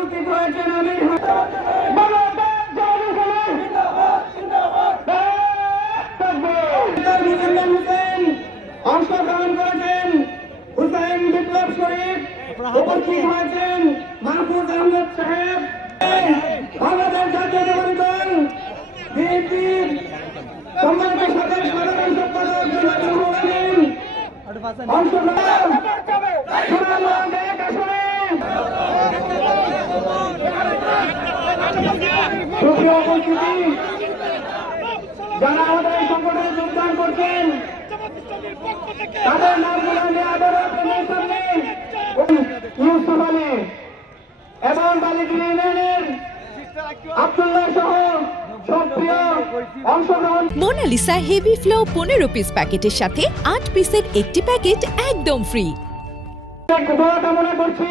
উপস্থিত হয়েছেন আমির হোসেন, অংশগ্রহণ করেছেন হুসাইন বিপ্লব শরীফ, উপস্থিত হয়েছেন মাহফুজ আহমদ সাহেব, বাংলাদেশ জাতীয়তাবাদী দল বিএনপির সম্মানিত সাধারণ সম্পাদক জনাব আমিন অংশগ্রহণ সুনামগঞ্জ এক আসনে সুপ্রিয় উপস্থিতি, যারা আমাদের এই সংগঠনে যোগদান করছেন তাদের নামগুলো আমি আবারও আপনাদের সামনে ইউসুফ আলী এবং বালিগিরি ইউনিয়নের আব্দুল্লাহ সহ সক্রিয় অংশগ্রহণ। মোনালিসা হেভি ফ্লো 15 পিস প্যাকেটের সাথে 8 পিসের একটি প্যাকেট একদম ফ্রি। দোয়া কামনা করছি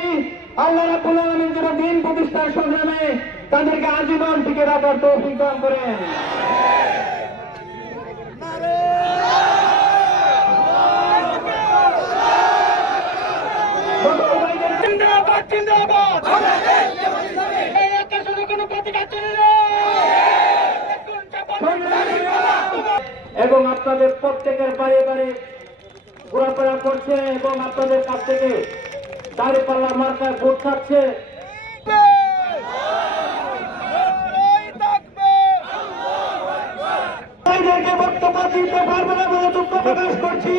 আল্লাহ রাব্বুল আলামিন যেন দিন প্রতিষ্ঠার সংগ্রামে তাদেরকে আজীবন টিকে রাখার তৌফিক দান করেন। এবং আপনাদের প্রত্যেকের বাড়ি বাড়ি ঘোরাফেরা করছে এবং আপনাদের কাছ থেকে দাঁড়িপাল্লা মার্কায় ভোট চাচ্ছে। বক্তব্য দিতে পারবে না বলে দুঃখ প্রকাশ করছি।